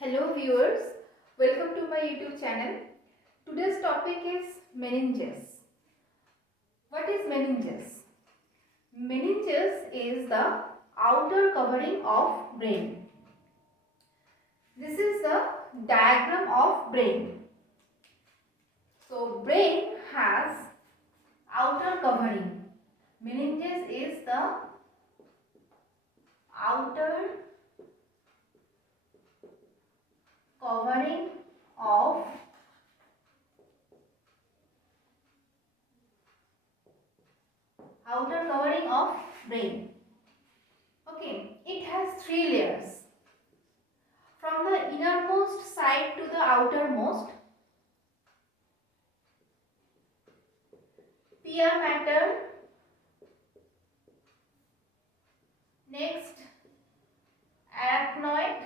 Hello viewers, welcome to my YouTube channel. Today's topic is meninges. What is meninges? Meninges is the outer covering of brain. This is the diagram of brain. So brain has outer covering. Meninges is the outer covering of brain. Okay, it has three layers. From the innermost side to the outermost, pia mater, next arachnoid,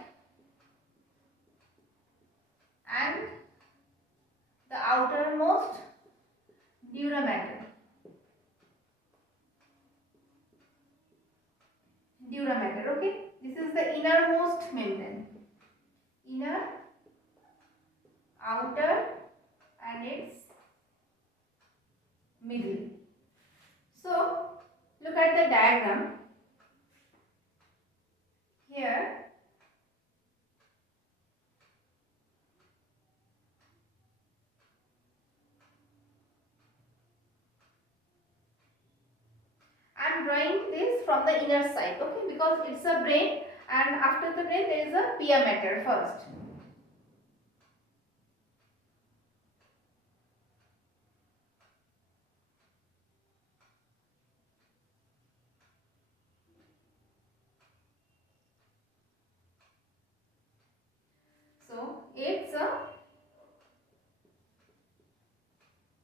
and the outermost dura mater. Dura mater, okay? This is the innermost membrane. Inner, outer, and its middle. So, look at the diagram. Here, I am drawing this from the inner side, okay? Because it's a brain, and after the brain there is a pia mater first. So, it's a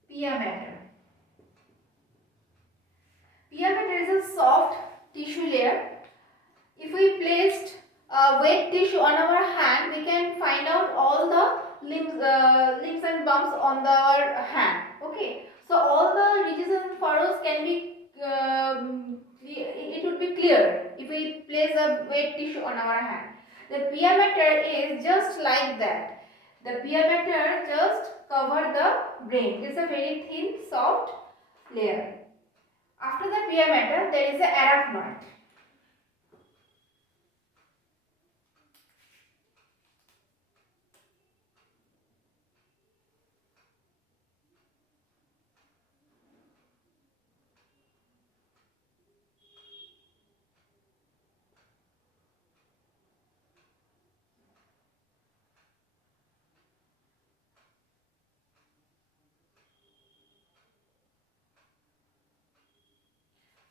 pia mater. Pia mater is a soft tissue layer. If we placed a wet tissue on our hand, we can find out all the limbs and bumps on our hand. Okay, so all the ridges and furrows can be it would be clear if we place a wet tissue on our hand. The pia mater is just like that. The pia mater just cover the brain. It is a very thin, soft layer. After the pia mater, there is a arachnoid.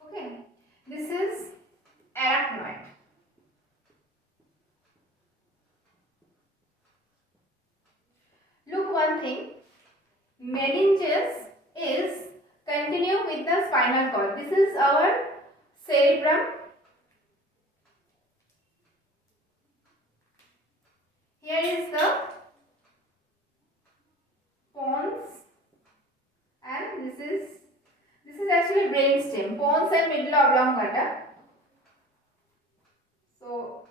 Okay, this is arachnoid. Look one thing, meninges is continue with the spinal cord. This is our cerebrum. Here is the pons, and this is actually brain stem. Pons and medulla oblongata. So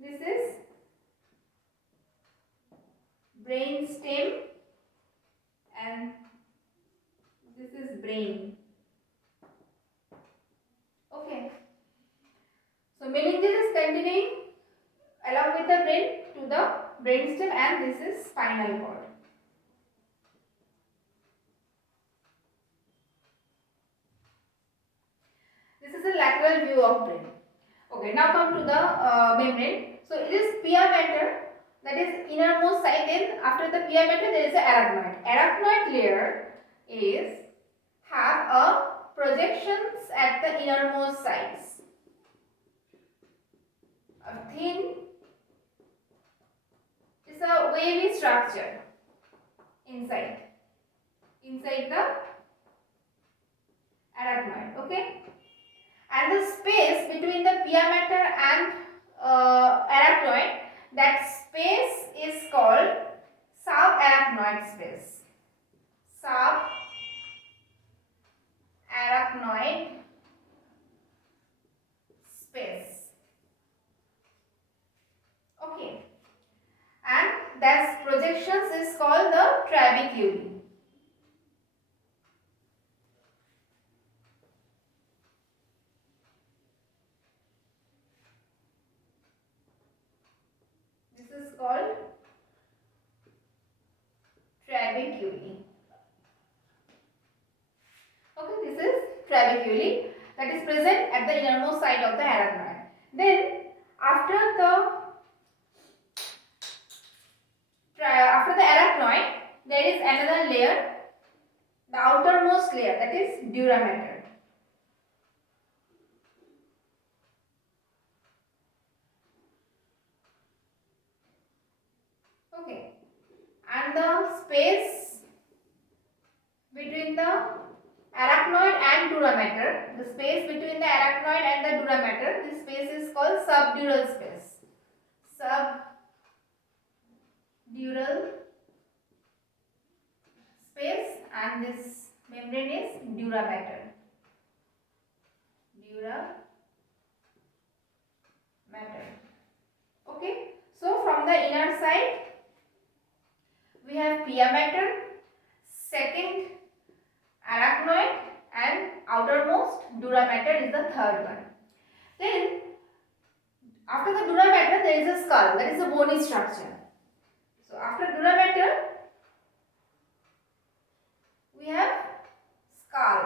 this is brain stem and this is brain. Okay. So meninges is continuing along with the brain to the brain stem, and this is spinal cord. This is a lateral view of brain. Okay, now come to the membrane. So it is pia mater, that is innermost side. Then after the pia mater there is a arachnoid. Arachnoid layer is have a projections at the innermost sides. A thin, it's a wavy structure inside the arachnoid. Okay, and the space between the pia mater and arachnoid, that space is called subarachnoid space. Subarachnoid space. that projections is called the trabeculae. This is called trabeculae. Okay, this is trabeculae that is present at the innermost side of the arachnoid. Then after the arachnoid, there is another layer, the outermost layer, that is dura mater. Okay, and the space between the arachnoid and dura mater, the space between the arachnoid and the dura mater, this space is called subdural space. Subdural space, and this membrane is dura mater. Dura mater. Okay, so from the inner side we have pia mater, second arachnoid, and outermost dura mater is the third one. Then after the dura mater there is a skull, that is a bony structure. So after dura mater we have skull,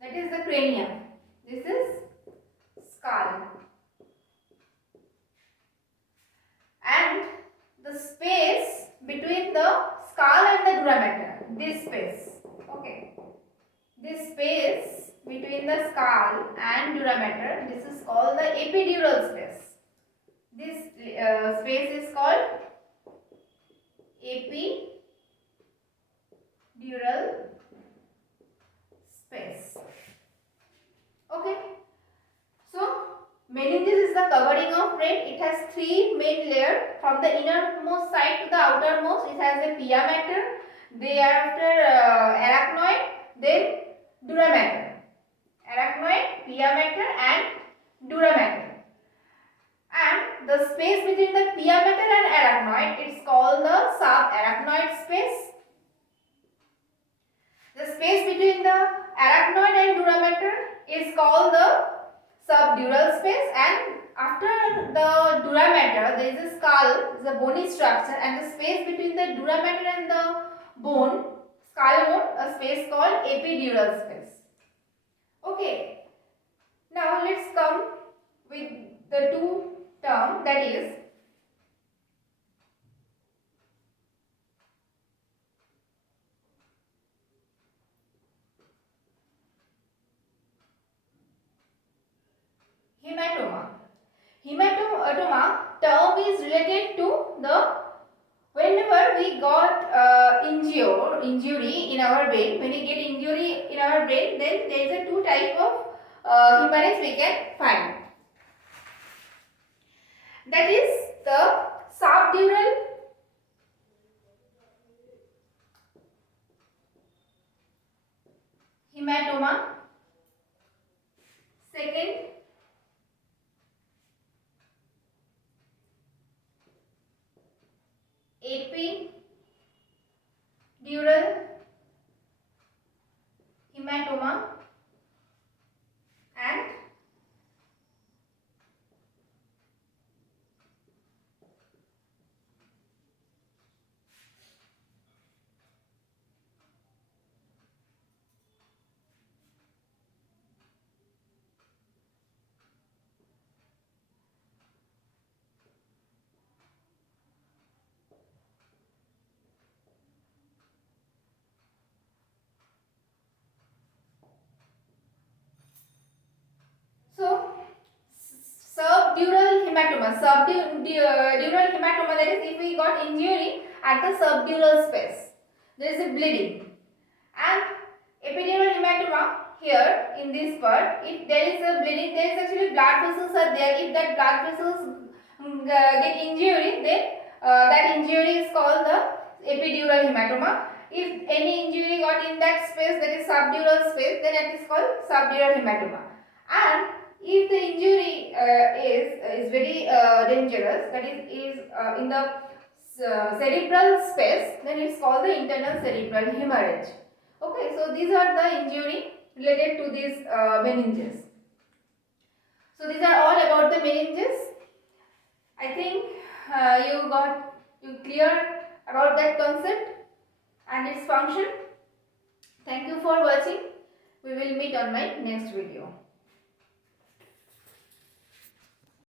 that is the cranium. This is skull, and the space between the skull and the dura mater, this space, okay, this space between the skull and dura mater, this is called the epidural space. This space is called epidural space. Okay, so meninges is the covering of brain. It has three main layers. From the innermost side to the outermost, it has a pia mater, thereafter arachnoid, then dura mater. Arachnoid, pia mater, and dura mater. And the space between the pia mater and arachnoid, it's called the subarachnoid space. The space between the arachnoid and dura mater is called the subdural space, and after the dura mater there is a skull, is a bony structure, and the space between the dura mater and the bone, skull bone, a space called epidural space. Okay, now let's come with the two terms, that is hematoma. Hematoma term is related to the whenever we got injury in our brain. When we get injury in our brain, then there is a two type of hemorrhage we can find. That is the subdural hematoma. Second, epidural hematoma, and subdural hematoma. Subdural hematoma, that is if we got injury at the subdural space, there is a bleeding. And epidural hematoma, here in this part, if there is a bleeding, there is actually blood vessels are there. If that blood vessels get injury, then that injury is called the epidural hematoma. If any injury got in that space, that is subdural space, then it is called subdural hematoma. And if the injury is very dangerous, that is in the cerebral space, then it's called the internal cerebral hemorrhage. Okay, so these are the injury related to these meninges. So these are all about the meninges. I think you clear about that concept and its function. Thank you for watching. We will meet on my next video.